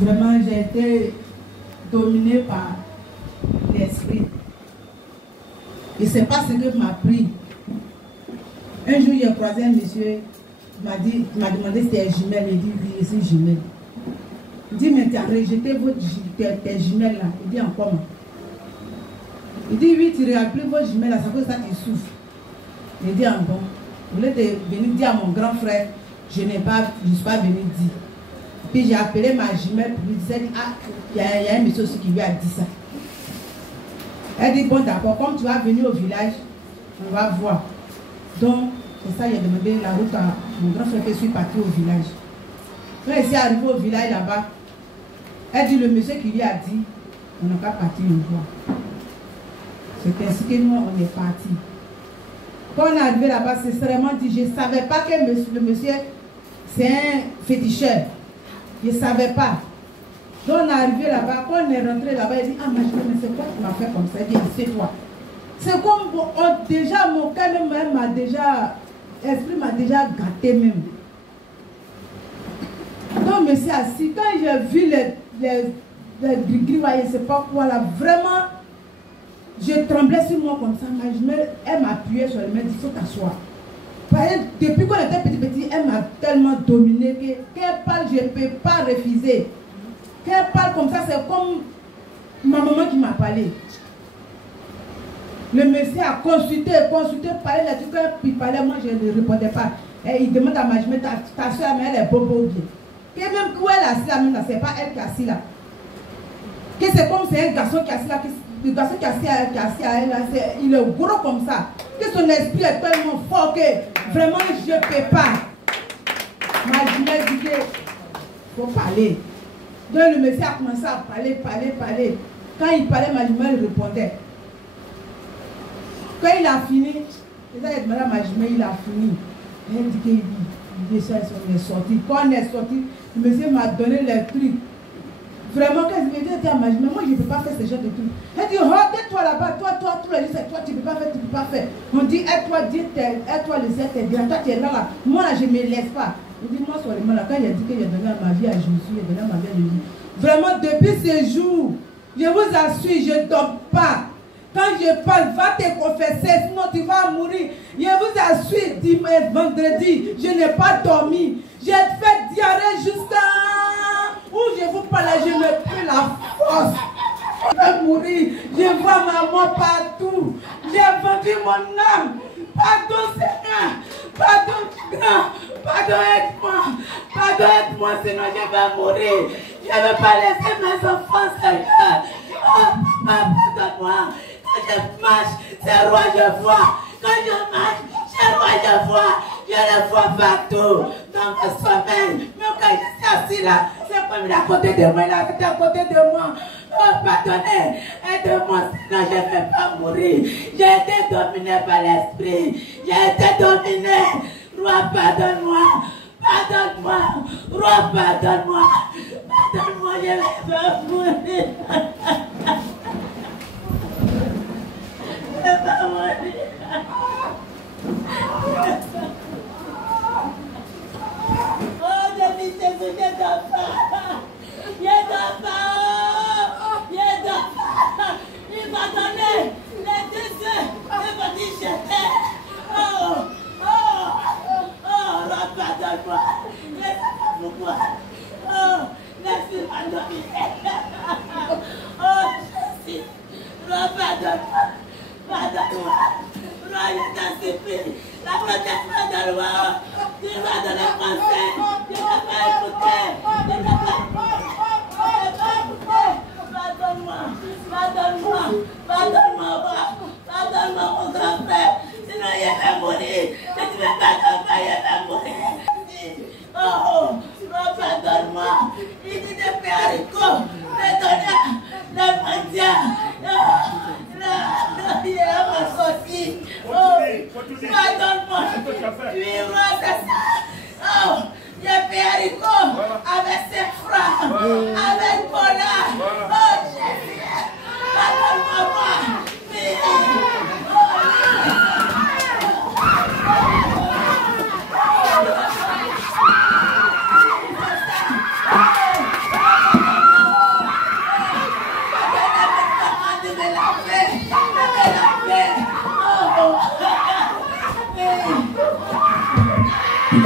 Vraiment, j'ai été dominée par l'esprit. Et c'est pas ce que m'a pris. Un jour, j'ai croisé un monsieur, il m'a demandé si c'était jumelle. Il dit oui, je suis jumelle. Il dit, mais tu as rejeté tes jumelles là. Il dit, en comment? Il dit, oui, tu ne regardes plus vos jumelles là, ça fait ça tu souffres. Il dit, en bon. Au lieu de venir dire à mon grand frère, je ne suis pas venu dire. Puis j'ai appelé ma jumelle pour lui dire, ah, il y a un monsieur aussi qui lui a dit ça. Elle dit, bon d'accord, comme tu vas venir au village, on va voir. Donc, c'est ça, j'ai demandé la route à mon grand frère que je suis parti au village. Quand je suis arrivé au village là-bas, elle dit, le monsieur qui lui a dit, on n'a qu'à partir le voir. C'est ainsi que nous, on est parti. Quand on est arrivé là-bas, c'est vraiment dit, je ne savais pas que le monsieur, c'est un féticheur. Je ne savais pas. Donc on est arrivé là-bas, quand on est rentré là-bas, il dit, ah, mais c'est quoi qui m'a fait comme ça? Il dit, c'est toi. C'est comme, déjà, mon cœur même m'a déjà, l'esprit m'a déjà gâté même. Donc, monsieur assis, quand j'ai vu les gris-gris, je ne sais pas quoi là, vraiment, je tremblais sur moi comme ça. Elle m'a appuyé sur le main, il faut t'asseoir. Depuis qu'on était petit, elle m'a tellement dominé qu'elle parle, je ne peux pas refuser. Qu'elle parle comme ça, c'est comme ma maman qui m'a parlé. Le monsieur a consulté, parlé là-dessus. Quand il parlait, moi je ne répondais pas. Et il demande à ma jumelle, ta soeur, mais elle est bobo ou bien. Et même où elle est assise là, ce n'est pas elle qui est assise là. Que c'est comme c'est un garçon qui est assis là. Le garçon qui est assis à elle là, il est gros comme ça. Que son esprit est tellement fort que vraiment je ne peux pas. Ma jumelle dit qu'il faut parler. Donc le monsieur a commencé à parler. Quand il parlait, ma jumelle répondait. Quand il a fini, il a demandé à ma jumelle, il a fini. Elle dit qu'il est sorti. Quand on est sorti, le monsieur m'a donné les trucs. Vraiment, quand je me dis à ma jumelle, moi je ne peux pas faire ce genre de trucs. Elle dit, regarde-toi là-bas, toi, tous les jours, c'est toi, tu ne peux pas faire, tu ne peux pas faire. On dit, aide-toi, le ciel t'aide. Toi, tu es là. Moi, là, je ne me laisse pas. Il dit, moi, seulement, là, quand il a dit que j'ai donné ma vie à Jésus, il a donné ma vie à Jésus. Vraiment, depuis ce jour, je vous assure, je ne dors pas. Quand je parle, va te confesser, sinon tu vas mourir. Je vous assure, vendredi, je n'ai pas dormi. J'ai fait diarrhée jusqu'à où je vous parle, je n'ai plus la force. Je vais mourir. Je vois ma mort partout. J'ai vendu mon âme. Pardon, Seigneur. Pardon, grand. Pardon, aide-moi. Pardon, aide-moi, sinon je vais mourir. Je ne vais pas laisser mes enfants, Seigneur. Oh, pardonne-moi. Quand je marche, c'est roi, je vois. Quand je marche, c'est roi, je vois. Je le vois partout. Dans mes sommeils. Même quand je suis assis là, c'est comme il est à côté de moi. Il est à côté de moi. Oh, pardonnez. Aide-moi, sinon je ne vais pas mourir. J'ai été dominé par l'esprit. J'ai été dominé. Roi, pardonne-moi. Pardonne-moi. Roi, pardonne-moi. Pardonne-moi, je ne vais pas mourir. Oh, David, c'est vous, je dors pas. Il m'a donné les 2 œufs. Il m'a dit, je t'aime. Roi, pardonne-moi. Laisse pas pourquoi. Merci, m'a dominé. Jésus. Roi, pardonne-moi. Pardonne-moi. Roi, je t'en supplie. La protection de loi. Tu vas donner conseil. Je ne vais pas écouter. Je ne vais pas écouter. Pardonne-moi. Pardonne-moi. Pardonne-moi, roi. Pardonne-moi, mon grand frère. Sinon, je vais mourir. Si tu ne veux pas ton frère, je vais mourir. Roi, pardonne-moi. Il dit de faire haricot. De donner le mendiant. Il est à ma sortie. Pardonne-moi. Tu es roi, c'est ça. J'ai fait haricot avec ses frères, avec Bola. Jésus. Pardonne-moi, roi.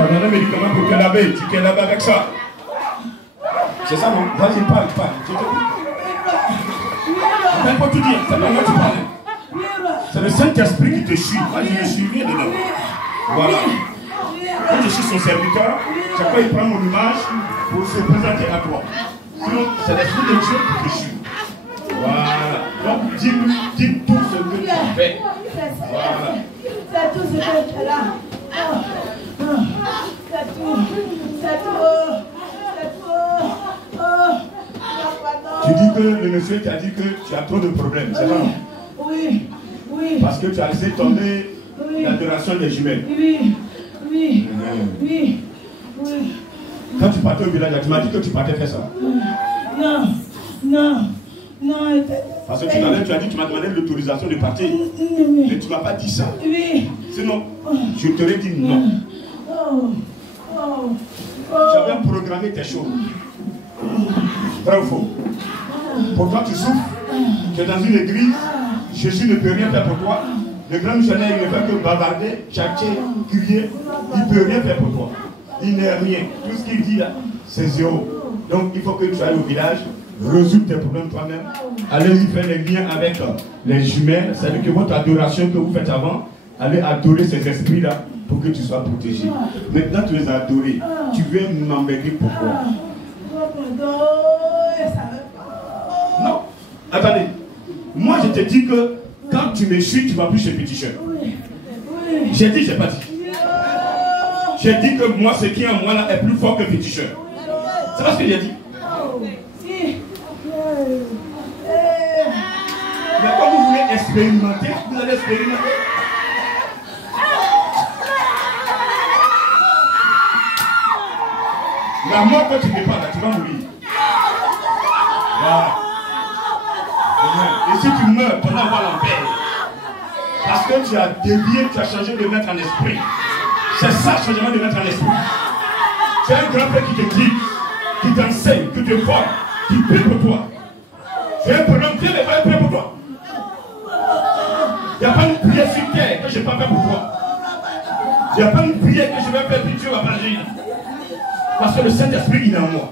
donné un médicament pour te laver. Tu t'es lavé avec ça. C'est ça, non? Vas-y, parle. Je te dis. Il faut tout dire. C'est pas moi qui parle. C'est le Saint-Esprit qui te suit. Vas-y, je suis bien dedans. Voilà. Quand je suis son serviteur, chaque fois il prend mon image pour se présenter à toi. Sinon, c'est l'Esprit de Dieu qui te suit. Voilà. Donc, dis tout ce que tu fais. Voilà. C'est tout ce que tu fais là. C'est tout. Tu dis que le monsieur t'a dit que tu as trop de problèmes, c'est vrai? Oui. Parce que tu as laissé tomber l'adoration des jumelles. Oui. Quand tu partais au village, tu m'as dit que tu partais faire ça. Non. Parce que tout à l'heure, tu as dit que tu m'as demandé l'autorisation de partir. Mais tu ne m'as pas dit ça. Oui. Sinon, je t'aurais dit non. J'avais programmé tes choses. Vrai ou faux? Pour toi, tu souffres. Tu es dans une église. Jésus ne peut rien faire pour toi. Le grand missionnaire, il ne fait que bavarder, tchatcher, crier. Il ne peut rien faire pour toi. Il n'est rien. Tout ce qu'il dit là, c'est zéro. Donc, il faut que tu ailles au village, résoudre tes problèmes toi-même. Allez-y faire les liens avec les jumelles. C'est-à-dire que votre adoration que vous faites avant, allez adorer ces esprits-là pour que tu sois protégé. Maintenant, tu les as adorés. Tu viens m'embêter pourquoi? Non. Attendez. Moi, je te dis que quand tu me suis, tu ne vas plus chez Petit Chef. J'ai dit, j'ai pas dit. J'ai dit que moi, ce qui est en moi là est plus fort que Petit Chef. C'est pas ce que j'ai dit. Mais quand vous voulez expérimenter, vous allez expérimenter. La mort, quand tu ne pas là, tu vas mourir. Voilà. Et si tu meurs, ton âme va l'enfer. Parce que tu as dévié, tu as changé de maître en esprit. C'est ça le changement de maître en esprit. C'est un grand frère qui te dit, qui t'enseigne, qui te forme, qui prie pour toi. Tu as un problème, Dieu n'est pas prêt pour toi. Il n'y a pas une prière sur terre que je ne vais pas faire pour toi. Il n'y a pas une prière que je vais faire pour Dieu va pas agir. Parce que le Saint-Esprit, il est en moi.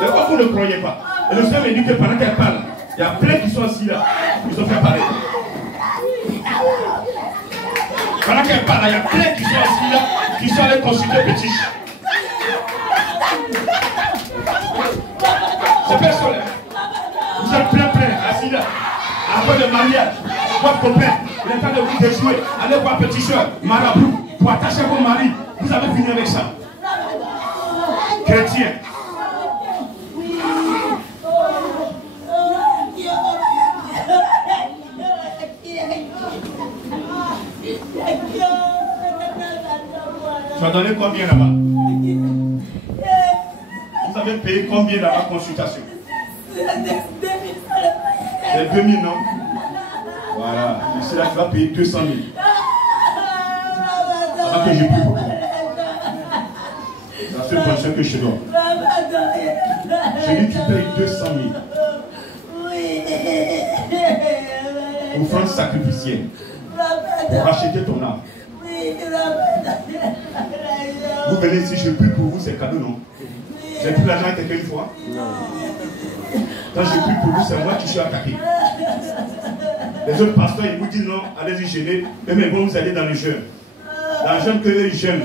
Mais pourquoi vous ne croyez pas? Et le Seigneur me dit que pendant qu'elle parle, il y a plein qui sont assis là. Ils ont fait parler. Pendant qu'elle parle, il y a plein qui sont assis là, qui sont allés consulter Petit. C'est personnel. Vous êtes plein, assis là. Après le mariage, votre copain, il est en train de vous déjouer. Allez voir Petit Soeur, marabout, pour attacher vos maris. Vous avez fini avec ça. Chrétien. Tu as donné combien là-bas? Vous avez payé combien là-bas consultation? C'est 2000, non? Voilà. Ici là, tu vas payer 200 000. Avant que je prie pour toi. C'est la seule condition que je te donne. J'ai dit tu payes 200 000. Offrande sacrificielle. Pour acheter ton âme. Vous venez ici, je prie pour vous, c'est cadeau, non? J'ai pris l'argent à quelqu'un une fois. Quand je prie pour vous, c'est moi qui suis attaqué. Les autres pasteurs, ils vous disent non, allez-y jeûner, mais bon, vous allez dans le jeûne. Dans le jeûne que eux, ils jeûnent.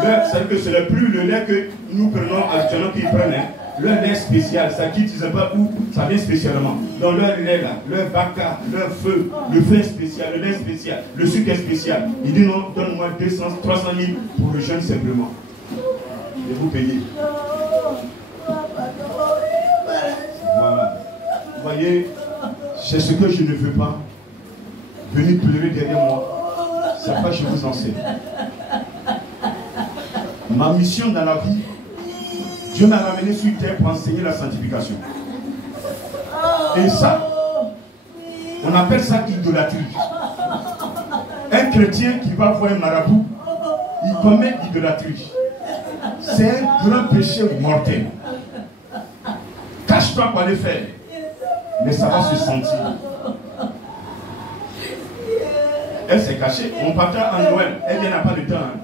C'est-à-dire que ce n'est plus le lait que nous prenons actuellement qu'ils prennent. Hein. Leur lait spécial, ça qui ne sais pas où ça vient spécialement. Dans leur lait là, leur vaca, leur feu, le feu est spécial, le lait spécial, le sucre est spécial. Il dit non, donne-moi 200, 300 000 pour le jeûne simplement. Et vous payez. Voilà. Vous voyez, c'est ce que je ne veux pas. Venez pleurer derrière moi. C'est pas que je vous enseigne. Ma mission dans la vie, Dieu m'a ramené sur terre pour enseigner la sanctification. Et ça, on appelle ça idolâtrie. Un chrétien qui va voir un marabout, il commet idolâtrie. C'est un grand péché mortel. Cache-toi pour aller faire. Mais ça va se sentir. Elle s'est cachée. On partait en Noël. Elle n'a pas de temps. Hein.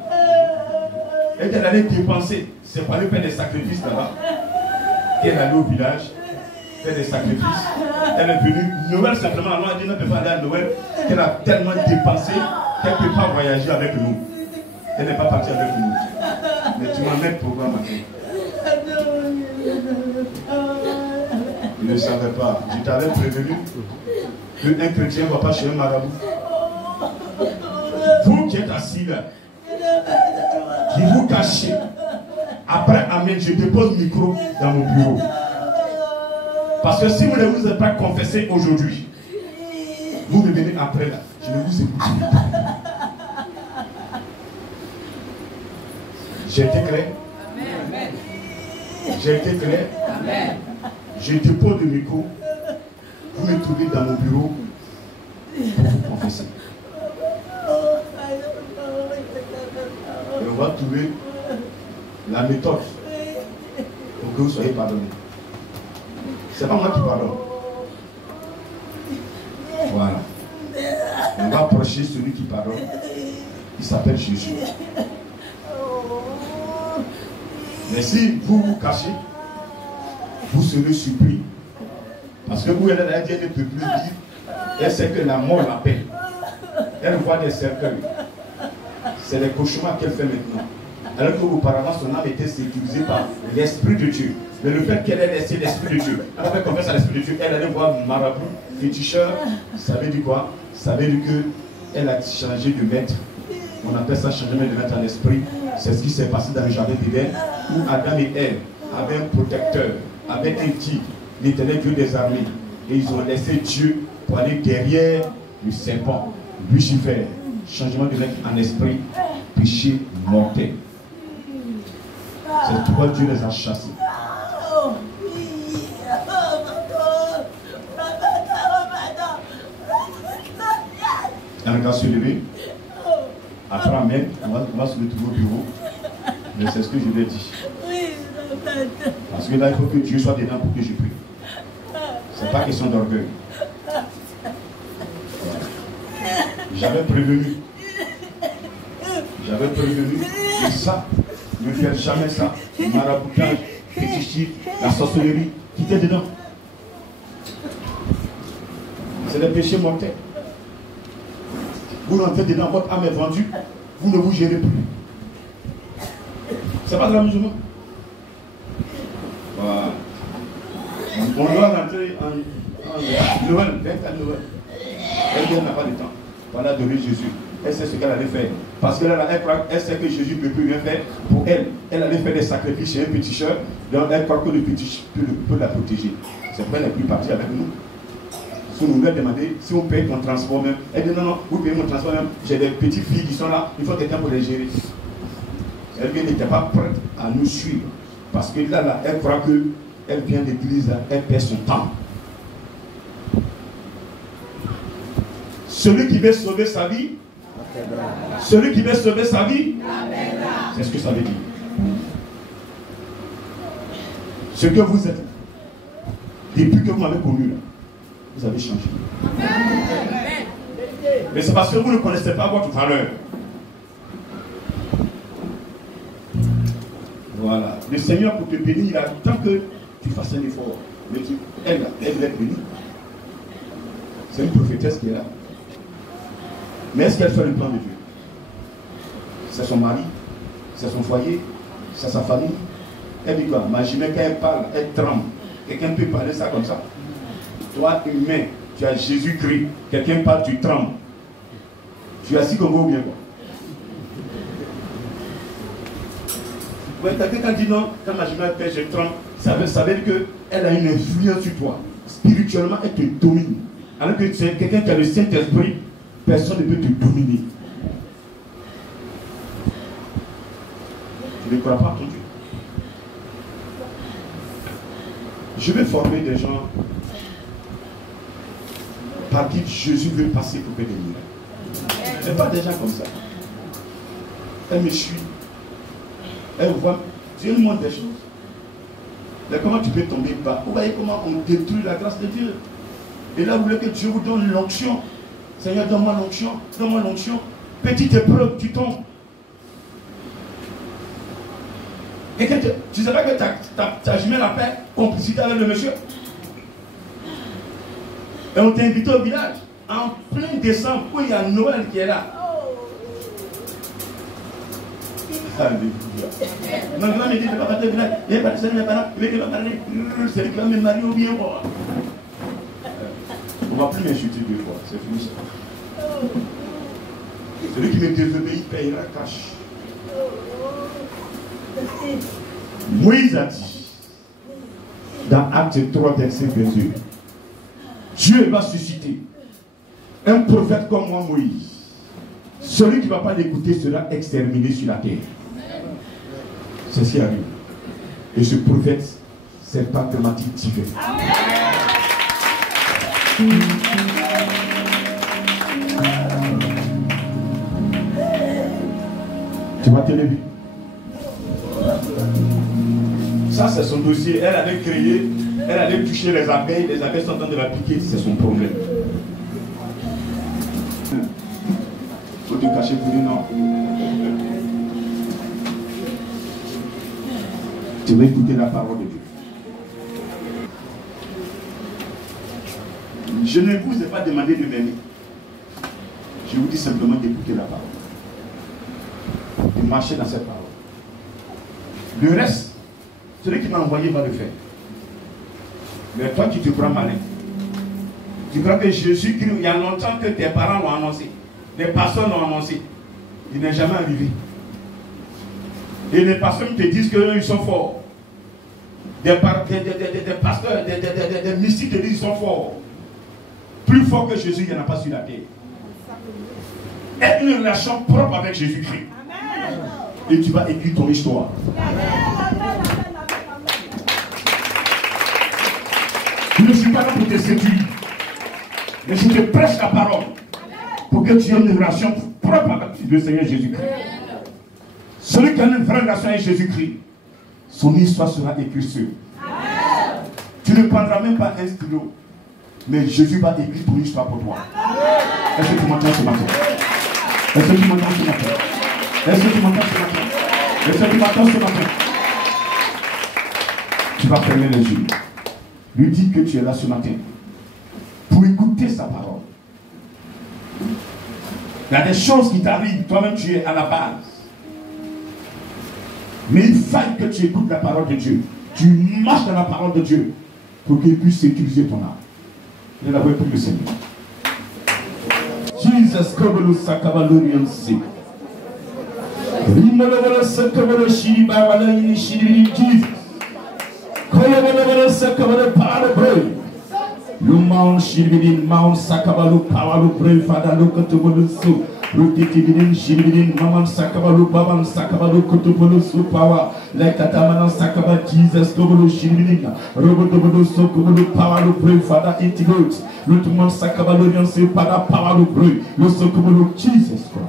Elle est allée dépenser. C'est pour aller faire des sacrifices là-bas. Elle est allée au village, faire des sacrifices. Elle est venue. Noël simplement. Alors elle dit ne peut pas aller à Noël. Qu'elle a tellement dépensé qu'elle ne peut pas voyager avec nous. Elle n'est pas partie avec nous. Mais tu m'emmènes pourquoi maintenant? Je ne savais pas. Je t'avais prévenu qu'un chrétien ne va pas chez un marabout. Vous qui êtes assis là, qui vous cachez, après Amen, je dépose le micro dans mon bureau. Parce que si vous ne vous êtes pas confessé aujourd'hui, vous revenez après là. Je ne vous écoute pas. J'ai été clair? Amen. J'ai été clair? Amen. Je dépose le micro. Vous me trouvez dans mon bureau pour vous confesser. Et on va trouver la méthode pour que vous soyez pardonnés. C'est pas moi qui pardonne. Voilà. On va approcher celui qui pardonne. Il s'appelle Jésus. Mais si vous vous cachez, vous serez surpris. Parce que vous, elle a dit qu'elle ne peut plus vivre. Elle sait que la mort l'appelle. Elle voit des cercueils. C'est les cauchemars qu'elle fait maintenant. Alors qu'auparavant, son âme était sécurisée par l'Esprit de Dieu. Mais le fait qu'elle ait laissé l'Esprit de Dieu, elle a fait confiance à l'Esprit de Dieu, elle allait voir marabout, féticheur. Ça veut dire quoi? Ça veut dire qu'elle a changé de maître. On appelle ça changement de maître en esprit. C'est ce qui s'est passé dans le jardin d'Éden, où Adam et Ève avaient un protecteur, avaient un tigre, l'Éternel Dieu des armées. Et ils ont laissé Dieu pour aller derrière le serpent, Lucifer. Changement de maître en esprit, péché mortel. C'est pourquoi Dieu les a chassés. Un gars se lever. Après Amen, on va se retrouver au bureau. Mais c'est ce que je lui ai dit. Parce que là, il faut que Dieu soit dedans pour que je prie. Ce n'est pas question d'orgueil. J'avais prévenu. J'avais prévenu que ça, ne faites jamais ça. Maraboutage, fétichisme, la sorcellerie, quittez dedans. C'est des péchés mortels. Vous rentrez dedans, votre âme est vendue, vous ne vous gérez plus. C'est pas de l'amusement. Voilà. On doit rentrer en Noël, à Noël. Elle n'a pas de temps. Voilà, adorer Jésus. Elle sait ce qu'elle allait faire. Parce qu'elle elle sait que Jésus ne peut plus rien faire pour elle. Elle allait faire des sacrifices chez un péticheur. Donc elle croit que le péticheur peut la protéger. C'est pourquoi elle n'est plus partie avec nous. Si on nous a demandé si on paye ton transport même, elle dit non, non, vous payez mon transport même. J'ai des petites filles qui sont là, il faut quelqu'un pour les gérer. Elle n'était pas prête à nous suivre. Parce que là, elle croit qu'elle vient d'église, elle perd son temps. Celui qui veut sauver sa vie, celui qui veut sauver sa vie, c'est ce que ça veut dire. Ce que vous êtes, depuis que vous m'avez connu, là, vous avez changé. Mais c'est parce que vous ne connaissez pas votre valeur. Voilà. Le Seigneur, pour te bénir, il attend que tu fasses un effort. Mais elle va être bénie. C'est une prophétesse qui est là. Mais est-ce qu'elle fait le plan de Dieu? C'est son mari, c'est son foyer, c'est sa famille. Elle dit quoi? Imaginez qu'elle parle, elle tremble. Quelqu'un peut parler ça comme ça. Toi, humain, tu as Jésus-Christ. Quelqu'un parle, tu trembles. Tu es assis comme vous ou bien quoi? Quelqu'un dit non, quand imaginez qu'elle je tremble, ça veut dire qu'elle a une influence sur toi. Spirituellement, elle te domine. Alors que tu es quelqu'un qui a le Saint-Esprit, personne ne peut te dominer. Tu ne crois pas en ton Dieu. Je vais former des gens par qui Jésus veut passer pour faire des miracles. Mais pas des gens comme ça. Elle me suit. Elle voit. Dieu nous montre des choses. Mais comment tu peux tomber bas? Vous voyez comment on détruit la grâce de Dieu. Et là, vous voulez que Dieu vous donne l'onction. Seigneur, donne-moi l'onction, donne-moi l'onction. Petite épreuve, tu tombes. Et que tu ne sais pas que tu as jamais la paix, complicité avec le monsieur. Et on t'a invité au village, en plein décembre, où il y a Noël qui est là. Alléluia. Maintenant, il dit, je ne vais pas partir au village. Il va partir, il va parler. C'est lui qui va me marier ou bien quoi. On ne va plus m'insulter deux fois, c'est fini ça. Celui qui me désobéit payera cash. Moïse a dit, dans Acte 3, verset 22, Dieu va susciter un prophète comme moi, Moïse. Celui qui ne va pas l'écouter sera exterminé sur la terre. C'est ce qui arrive. Et ce prophète, c'est pas thématique divine. Tu vas te lever. Ça, c'est son dossier. Elle avait créé, elle allait toucher les abeilles sont en train de la piquer, c'est son problème. Il faut te cacher pour lui, non. Tu vas écouter la parole de Dieu. Je ne vous ai pas demandé de m'aimer. Je vous dis simplement d'écouter la parole. De marcher dans cette parole. Le reste, celui qui m'a envoyé va le faire. Mais toi, tu te prends malin. Tu crois que Jésus-Christ, il y a longtemps que tes parents l'ont annoncé. Les pasteurs l'ont annoncé. Il n'est jamais arrivé. Et les pasteurs te disent qu'ils sont forts. Des pasteurs, des mystiques te disent qu'ils sont forts. Plus fort que Jésus, il n'y en a pas sur la terre. Aie une relation propre avec Jésus-Christ. Et tu vas écrire ton histoire. Je ne suis pas là pour te séduire. Mais je te prêche la parole. Pour que tu aies une relation propre avec le Seigneur Jésus-Christ. Celui qui a une vraie relation avec Jésus-Christ, son histoire sera écrite sur. Tu ne prendras même pas un stylo. Mais Jésus va écrire ton histoire pour toi. Est-ce que tu m'entends ce matin? Est-ce que tu m'entends ce matin? Est-ce que tu m'entends ce matin? Est-ce que tu m'entends ce matin? Tu vas fermer les yeux. Lui dis que tu es là ce matin pour écouter sa parole. Il y a des choses qui t'arrivent, toi-même tu es à la base. Mais il faut que tu écoutes la parole de Dieu. Tu marches dans la parole de Dieu pour qu'il puisse sécuriser ton âme. Je la vois pour le Seigneur. Jesus, Kobolo Sakabalorian Si. Rimolo Sakabalo Shiri Babala in Shiri Jesus. Koyabala Sakabalo Power Brave. You Mount Shiri, Mount Sakabalo Power Brave, Father, look at the Bolo Soup. Rutitibidin, Shibidin, Maman Sakabalu, Baban Sakabalu, Kotopolo, Power, like Katamana Sakaba, Jesus, Kobolo, Shibidin, Robotobodo, Sokobolo, Power, Pray, Father, Intigotes, Rutuman Sakabalu, Yansi, Pada, Power, Pray, Yosokobolo, Jesus Christ.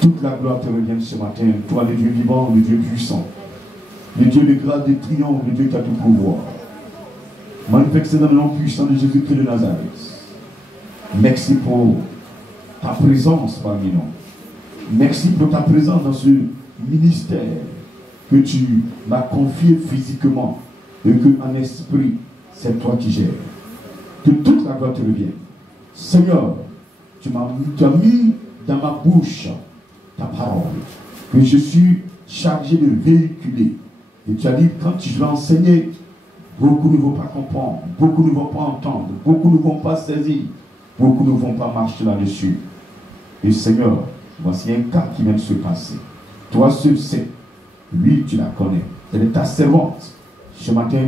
Toute la gloire te revient ce matin, toi, le Dieu vivant, le Dieu puissant, le Dieu de grâce, de triomphe, le Dieu qui a tout pouvoir. Manifesté dans le nom puissant de Jésus-Christ de Nazareth. Merci pour ta présence parmi nous. Merci pour ta présence dans ce ministère que tu m'as confié physiquement et que en esprit, c'est toi qui gères. Que toute la gloire te revienne. Seigneur, tu as mis dans ma bouche ta parole que je suis chargé de véhiculer. Et tu as dit, quand tu vas enseigner, beaucoup ne vont pas comprendre, beaucoup ne vont pas entendre, beaucoup ne vont pas saisir. Beaucoup ne vont pas marcher là-dessus. Et Seigneur, voici un cas qui vient de se passer. Toi seul sais. Oui, tu la connais. Elle est ta servante. Ce matin,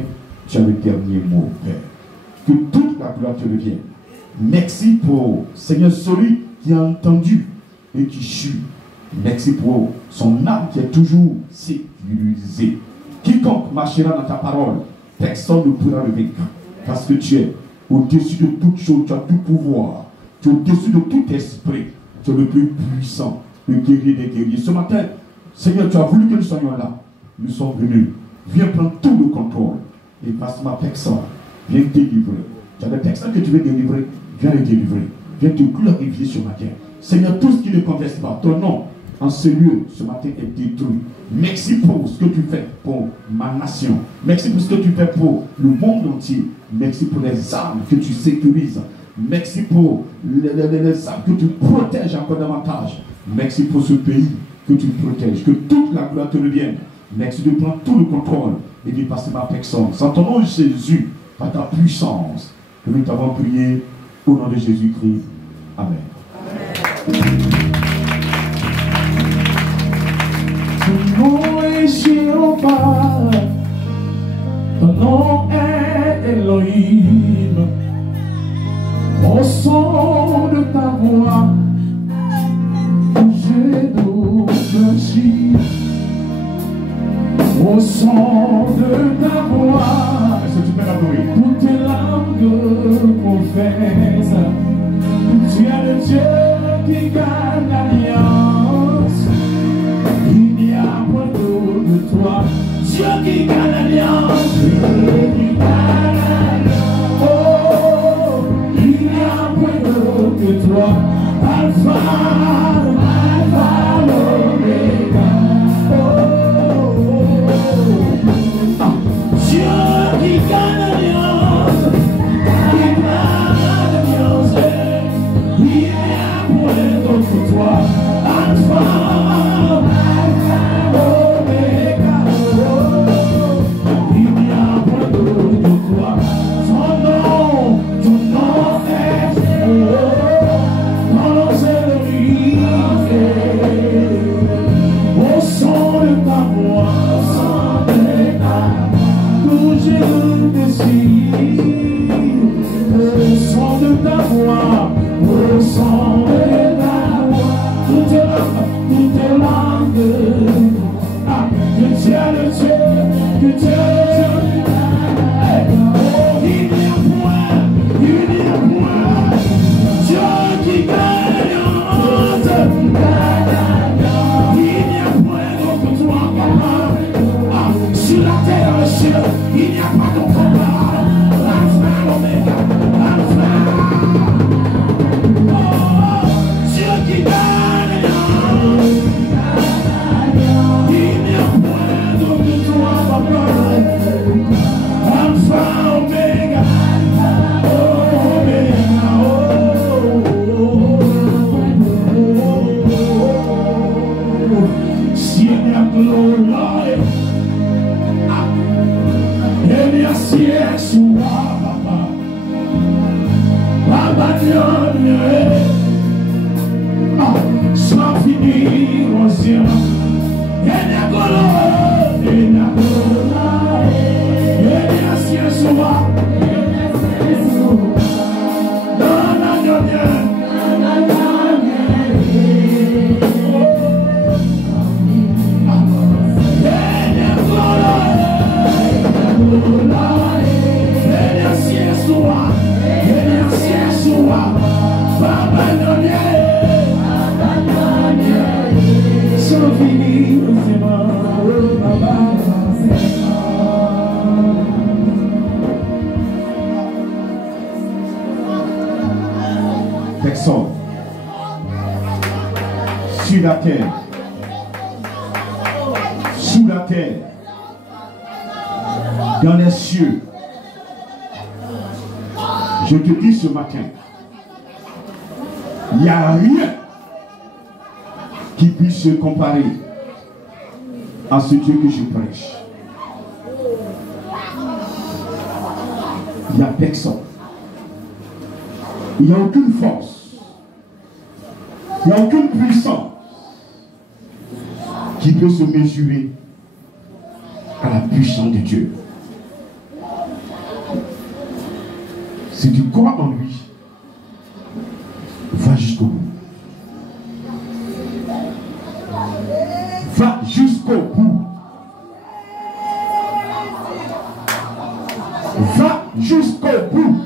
tu as le dernier mot, Père. Que toute la gloire te revienne. Merci pour, Seigneur, celui qui a entendu et qui suit. Merci pour son âme qui est toujours sécurisée. Quiconque marchera dans ta parole, personne ne pourra le vaincre. Parce que tu es au-dessus de toute chose, tu as tout pouvoir. Tu es au-dessus de tout esprit. Tu es le plus puissant, le guerrier des guerriers. Ce matin, Seigneur, tu as voulu que nous soyons là. Nous sommes venus. Viens prendre tout le contrôle. Et passe ma personne. Viens délivrer. Tu as des personnes que tu veux délivrer, viens les délivrer. Viens te glorifier ce matin. Seigneur, tout ce qui ne confesse pas, ton nom en ce lieu, ce matin est détruit. Merci pour ce que tu fais pour ma nation. Merci pour ce que tu fais pour le monde entier. Merci pour les armes que tu sécurises. Merci pour les armes que tu protèges encore davantage. Merci pour ce pays que tu protèges. Que toute la gloire te revienne. Merci de prendre tout le contrôle et de passer ma personne. Sans ton nom, Jésus, par ta puissance, que nous t'avons prié au nom de Jésus-Christ. Amen. Ton nom est Jéhovah, ton nom est Elohim. Au son de ta voix, j'ai d'eau blanchie. Au son de ta voix, est-ce que tu peux l'adorer? Toutes tes langues confessent. Tu es le Dieu qui garde l'alliance. Il n'y a point d'autre que toi. Dieu qui garde l'alliance. Dieu qui garde l'alliance. Oh, il n'y a point d'autre que toi. Alpha, Alpha, l'Oméga. Dieu qui garde l'alliance. Qui garde l'alliance. Il n'y a point d'autre que toi. Alpha, Alpha, Oméga. Il n'y a point d'autre que toi. Ton nom est ton nom c'est le au son de ta voix, au son de ta voix, tout je décide. Au son de ta voix, au son de ta voix, toutes tes langues, ah, que tu es le Dieu, que tu es le Dieu. Oh, il n'y a point, Dieu qui gagne l'alliance. Il n'y a point d'autre que toi, papa. Ah, sur la terre, le ciel, il n'y a pas d'autre combat. Alpha, l'Oméga, Alpha. Oh, Dieu qui gagne l'alliance. Il n'y a point d'autre que toi, papa. Alpha, Oméga, Oméga, si il y a gloire, il y a ciel sous papa. Papa, sans finir au ciel. Il y a gloire, il y a gloire, il y a ciel sous papa. Personne sur la terre, sous la terre, dans les cieux, je te dis ce matin, il n'y a rien qui puisse se comparer à ce Dieu que je prêche. Il n'y a personne. Il n'y a aucune force. Il n'y a aucune puissance qui peut se mesurer à la puissance de Dieu. Si tu crois en lui, va jusqu'au bout. Va jusqu'au bout. Va jusqu'au bout.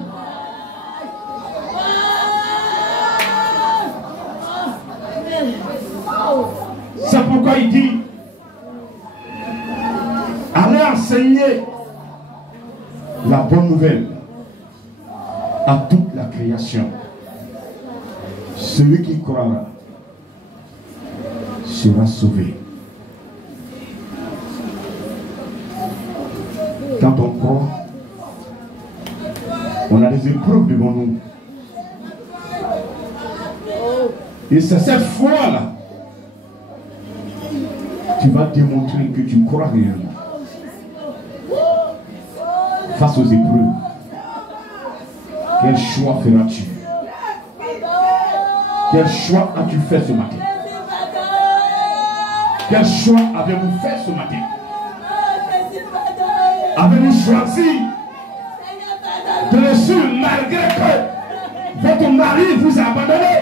C'est pourquoi il dit, allez enseigner la bonne nouvelle à toute la création. Celui qui croira sera sauvé. Quand on croit, on a des épreuves devant nous. Et c'est cette foi-là, tu vas démontrer que tu crois réellement. Face aux épreuves, quel choix feras-tu? Quel choix as-tu fait ce matin? Quel choix avez-vous fait ce matin? Avez-vous choisi de le suivre malgré que votre mari vous a abandonné?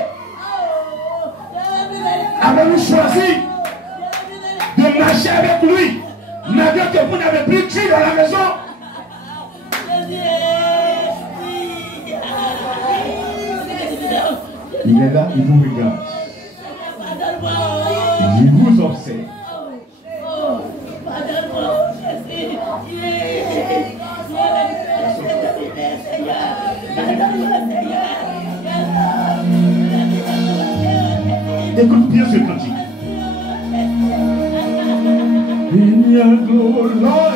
Avez-vous choisi de marcher avec lui malgré que vous n'avez plus Dieu dans la maison? Il est là, il vous regarde. Il vous observe. Écoute bien ce cantique. Il y a gloire,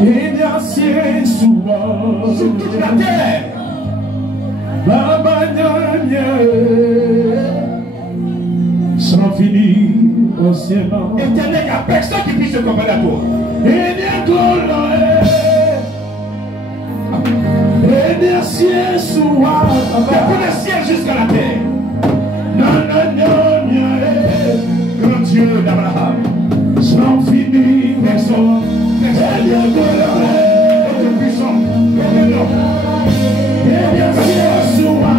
il y a ciel souvent sur toute la terre. Sans finir au ciel. Éternel, il n'y a personne qui puisse se comparer à toi. Il y a gloire, il y a ciel souvent. Depuis le ciel jusqu'à la terre. Non, non, non, grand Dieu d'Abraham. Sans finir, personne. Il y a gloire, il est puissant. Il y a ciel souvent.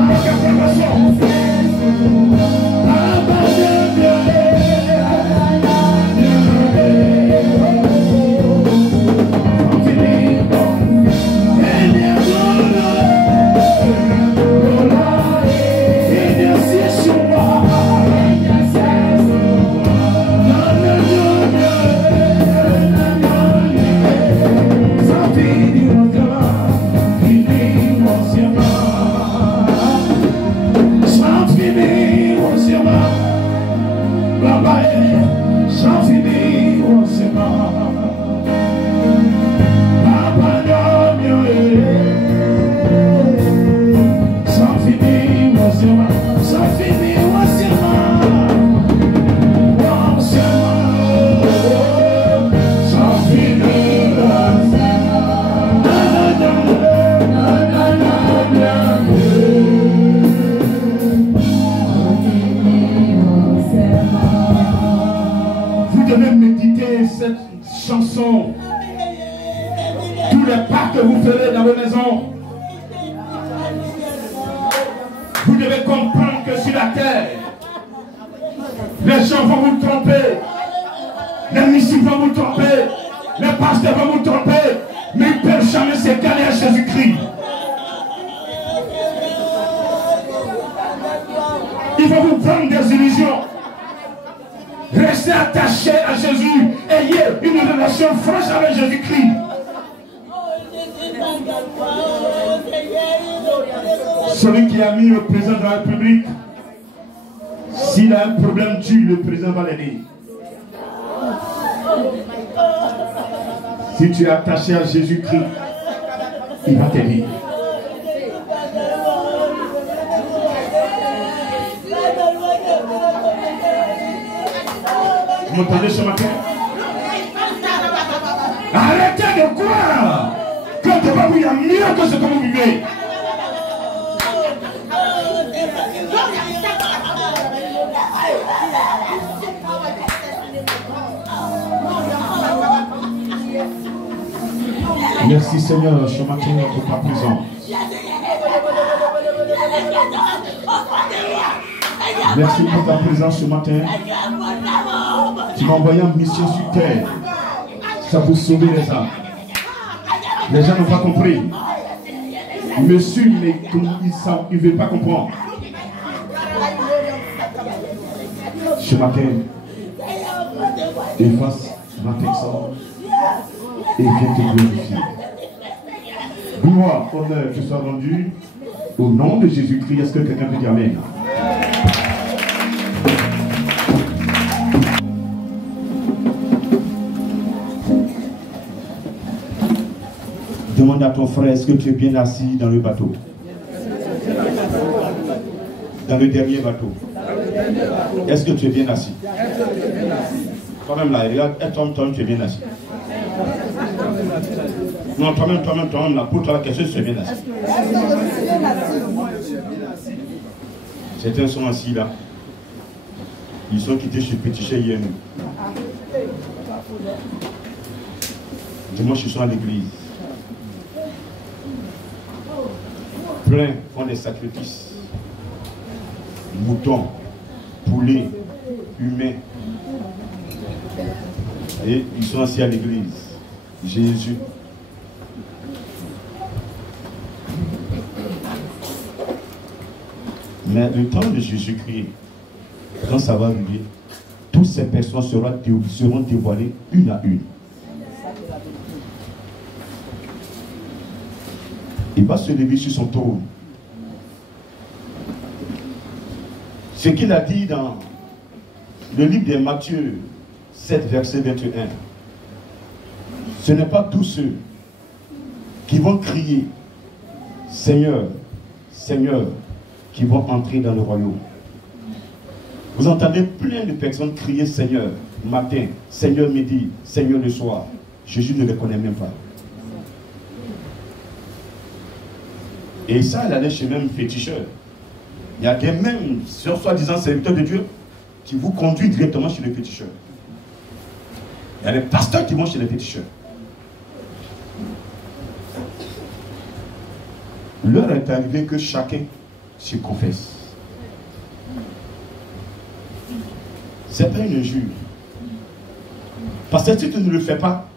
Chanson, tous les pas que vous ferez dans vos maisons, vous devez comprendre que sur la terre, les gens vont vous tromper, les missiles vont vous tromper, les pasteurs vont vous tromper, mais ils ne peuvent jamais s'égaler à Jésus-Christ. Ils vont vous prendre des illusions. Restez attachés à Jésus. Ayez une relation franche avec Jésus-Christ. Celui qui a mis le président de la République, s'il a un problème, le président va l'aider. Si tu es attaché à Jésus-Christ, il va t'aider. Vous m'entendez ce matin? Arrêtez de croire que devant vous il y a mieux que ce que vous vivez. Merci Seigneur ce matin pour ta présence. Merci pour ta présence ce matin. Tu m'as envoyé en mission sur terre. Ça vous sauver les âmes. Les gens n'ont pas compris. Monsieur, il ne veut pas comprendre. Ce matin, efface ma texte et viens te glorifier. Gloire, honneur, te soit rendu au nom de Jésus-Christ. Est-ce que quelqu'un peut dire Amen? Demande à ton frère, est-ce que tu es bien assis dans le bateau? Dans le dernier bateau. Est-ce que tu es bien assis? Toi-même là, regarde, toi-même, tu es bien assis. Non, toi-même, là, pour toi, qu'est-ce que tu es bien assis? Certains sont assis là. Ils sont quittés chez Petit hier. Dimanche, ils sont à l'église. Plein font des sacrifices. Moutons, poulets, humains. Et ils sont assis à l'église. Jésus. Mais le temps de Jésus-Christ, quand ça va arriver, toutes ces personnes seront dévoilées une à une. Il va se lever sur son trône. Ce qu'il a dit dans le livre de Matthieu 7, verset 21. Ce n'est pas tous ceux qui vont crier Seigneur, Seigneur, qui vont entrer dans le royaume. Vous entendez plein de personnes crier Seigneur matin, Seigneur midi, Seigneur le soir. Jésus ne les connaît même pas. Et ça, elle allait chez même féticheur. Il y a des mêmes, soi-disant serviteurs de Dieu, qui vous conduisent directement chez les féticheurs. Il y a des pasteurs qui vont chez les féticheurs. L'heure est arrivée que chacun se confesse. Ce n'est pas une injure. Parce que si tu ne le fais pas,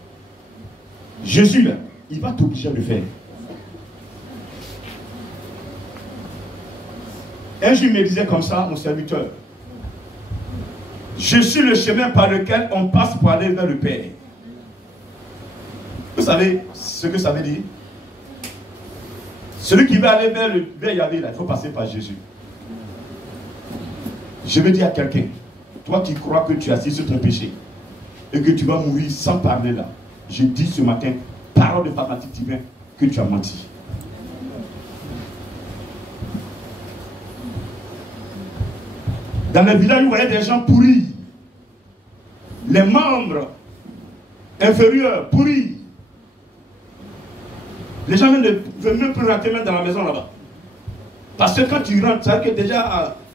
Jésus, là, il va t'obliger à le faire. Un jour, il me disait comme ça, mon serviteur, je suis le chemin par lequel on passe pour aller vers le Père. Vous savez ce que ça veut dire? Celui qui veut aller vers Yahvé, il faut passer par Jésus. Je veux dire à quelqu'un, toi qui crois que tu es assis sur ton péché et que tu vas mourir sans parler là, je dis ce matin, parole de fanatique divin, que tu as menti. Dans les villages, vous voyez des gens pourris. Les membres inférieurs pourris. Les gens ne veulent même plus rentrer même dans la maison là-bas. Parce que quand tu rentres, ça veut dire que déjà